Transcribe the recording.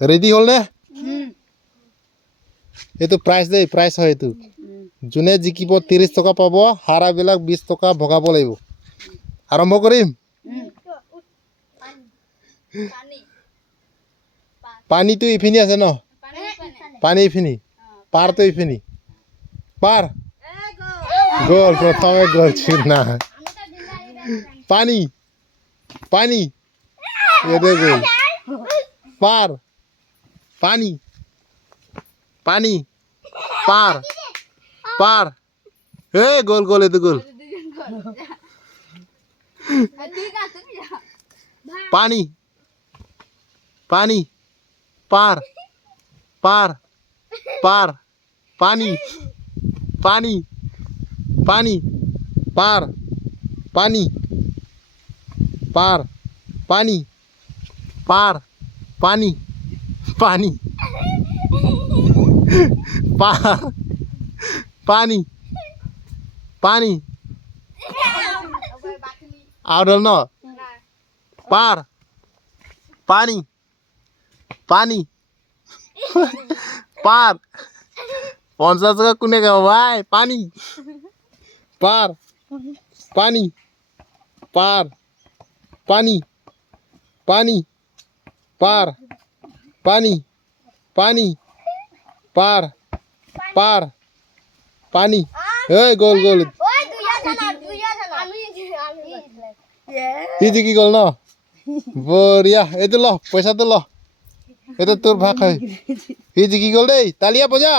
ready হল নে এইটো প্ৰাইজ দেই প্ৰাইজ হয় এইটো যোনে জিকিব 30 টকা পাব হাৰাবিলাক 20 টকা ভগাব লাগিব আৰম্ভ কৰিম পানীটো ইফিনি আছে ন পানী ইফিনি পাৰটো ইফিনি পাৰ গোল প্রথমে গোল ছিল না পানি পানি এদে গোল পার পানি পানি পার পার এ গোল গোল এদে গোল পানি পানি পার পার পার পানি পানি পানি পার পানি পার পানি পার পানি পানি পার পানি পানি আউডল ন পার পানি পানি পার 50 টাকা কোনে গাও ভাই পানি পার পানি পার পানি পানি পার পানি পানি পার পার পানি এই গোল গোল তুই কি গোল ন বঢ়িয়া এইটো ল পইচাটো ল এটা তোর ভাগ হয় এই কি গোল দেই তালিয়া বজা